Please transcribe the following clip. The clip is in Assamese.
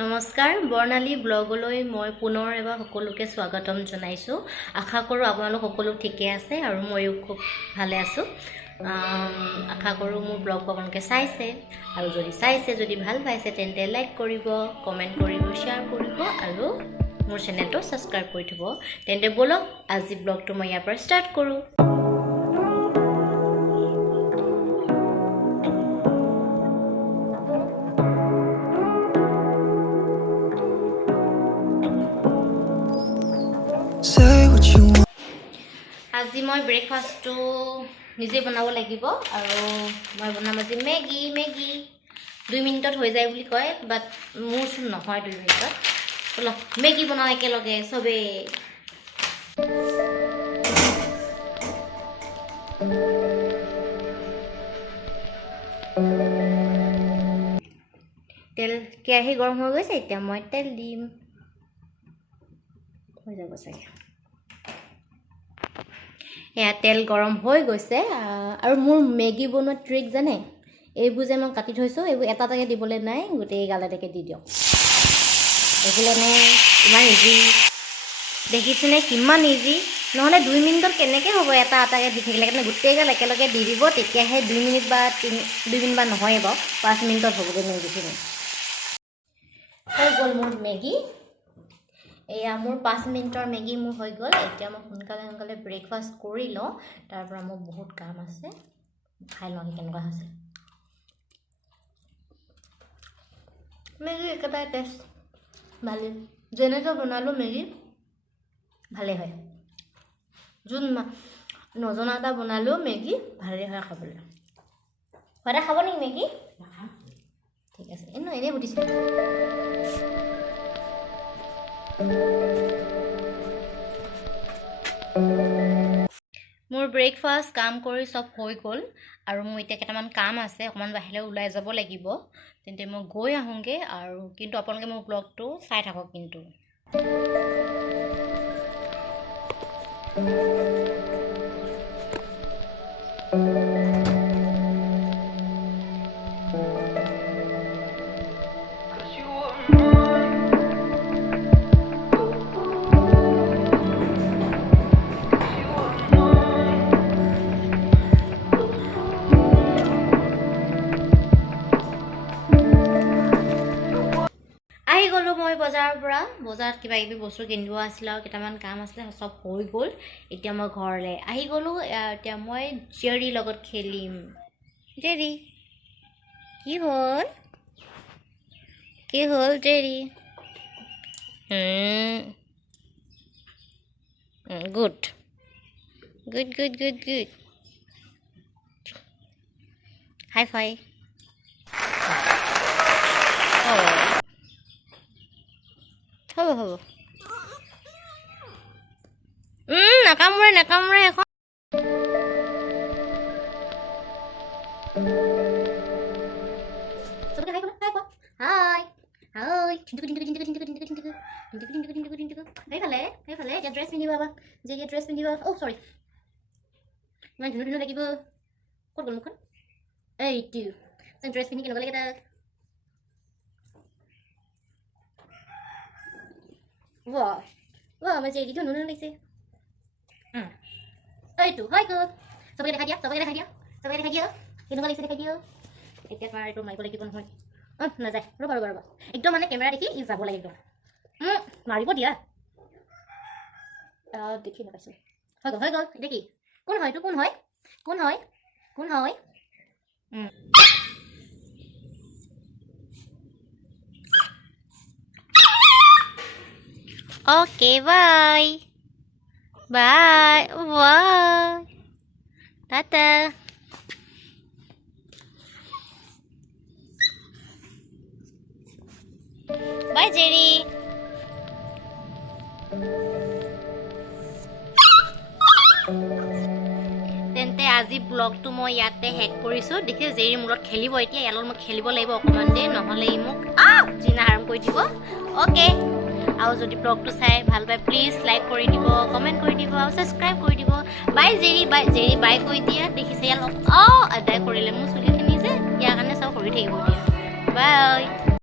নমস্কাৰ বৰ্ণালী ব্লগলৈ মই পুনৰ এবাৰ সকলোকে স্বাগতম জনাইছোঁ। আশা কৰোঁ আপোনালোক সকলো ঠিকে আছে আৰু ময়ো খুব ভালে আছোঁ। আশা কৰোঁ মোৰ ব্লগ আপোনালোকে চাইছে আৰু যদি ভাল পাইছে তেন্তে লাইক কৰিব, কমেণ্ট কৰিব, শ্বেয়াৰ কৰিব আৰু মোৰ চেনেলটো ছাবস্ক্ৰাইব কৰি থ'ব। তেন্তে ব'লক আজি ব্লগটো মই ইয়াৰ পৰা ষ্টাৰ্ট কৰোঁ। আজি মই ব্ৰেকফাষ্টটো নিজে বনাব লাগিব আৰু মই বনাম আজি মেগী 2 মিনিটত হৈ যায় বুলি কয়, বাট মোৰ চোন নহয় 2 মিনিটত। ব'লক মেগী বনাওঁ একেলগে চবেই। তেল কেৰাহী গৰম হৈ গৈছে, এতিয়া মই তেল দিম। হৈ যাব চাগে। এয়া তেল গৰম হৈ গৈছে আৰু মোৰ মেগী বনোৱা ট্ৰিক জানে, এইবোৰ যে মই কাটি থৈছোঁ এইবোৰ এটা এটাকৈ দিবলৈ নাই, গোটেই গালতেকে দি দিয়ক। দেখিলেনে ইমান ইজি, দেখিছেনে কিমান ইজি। নহ'লে 2 মিনিটত কেনেকৈ হ'ব এটা এটাকৈ দি থাকিলে, কাৰণে গোটেই গাল একেলগে দি দিব, তেতিয়াহে 2 মিনিট বা 2 মিনিট বা নহয় বাৰু 5 মিনিটত হ'বগৈ মেগীখিনি। হৈ গ'ল মোৰ মেগী। এয়া মোৰ 5 মিনিটৰ মেগী মোৰ হৈ গ'ল। এতিয়া মই সোনকালে ব্ৰেকফাষ্ট কৰি লওঁ, তাৰ পৰা মোৰ বহুত কাম আছে। খাই লওঁ কেনেকুৱা হৈছে। মেগী একেটাই টেষ্ট ভালেই, যেনেকৈ বনালোঁ মেগী ভালেই হয়। যোন নজনা এটা বনালেও মেগী ভালেই হয় খাবলৈ। সদায় খাব নেকি মেগী? ঠিক আছে, এনেই সুধিছোঁ। মোৰ ব্ৰেকফাষ্ট কাম কৰি চব হৈ গ'ল আৰু মোৰ এতিয়া কেইটামান কাম আছে, অকণমান বাহিৰলৈ ওলাই যাব লাগিব। তেন্তে মই গৈ আহোঁগৈ আৰু কিন্তু আপোনালোকে মোৰ ব্লগটো চাই থাকক কিন্তু। আহি গ'লোঁ মই বজাৰৰ পৰা। বজাৰত কিবা কিবি বস্তু কিনিব আছিলে আৰু কেইটামান কাম আছিলে, চব হৈ গ'ল। এতিয়া মই ঘৰলৈ আহি গ'লোঁ। এতিয়া মই জেৰীৰ লগত খেলিম। জেৰী কি হ'ল জেৰী? গুড। Hi fi. হ'ব নাকামোৰে এখন। এতিয়া ড্ৰেছ পিন্ধিব আমাক, যে ড্ৰেছ পিন্ধিব। অ' চৰি, ইমান ধুনীয়া লাগিব। ক'ত গ'ল মুখখন? এইটো ড্ৰেছ পিন্ধি কেনেকুৱা লাগে তাক? আমাৰ জেৰীটো ধুনীয়া লাগিছে। এইটো হৈ গ'ল। চবকে দেখাই দিয়া কেনেকুৱা লাগিছে, দেখাই দিয়া। এতিয়া তোমাৰ এইটো মাৰিব লাগিব নহয়। নাযায়, ৰ'বা একদম মানে কেমেৰা দেখি ই যাব লাগে একদম। মাৰিব দিয়া। দেখি নাপাইছোঁ। হৈ গ'ল। এতিয়া কি? কোন হয়? Okay, bye. Wow. Tata. Bye, Jerry. তেন্তে আজি ব্লগটো মই ইয়াতে শেষ কৰিছোঁ। দেখিছোঁ জেৰী মূৰত খেলিব, এতিয়া ইয়াৰ লগত মই খেলিব লাগিব অকণমান দেৰি, নহ'লে ই মোক জিনা আৰাম কৰি দিব। অ'কে, আৰু যদি ব্লগটো চাই ভাল পায় প্লিজ লাইক কৰি দিব, কমেণ্ট কৰি দিব আৰু ছাবস্ক্ৰাইব কৰি দিব। বাই জেৰী বাই কৈ দিয়া। দেখিছে ইয়াৰ লগত আদায় কৰিলে মোৰ চুলিখিনি যে, ইয়াৰ কাৰণে চব কৰি থাকিব দিয়া। বাই।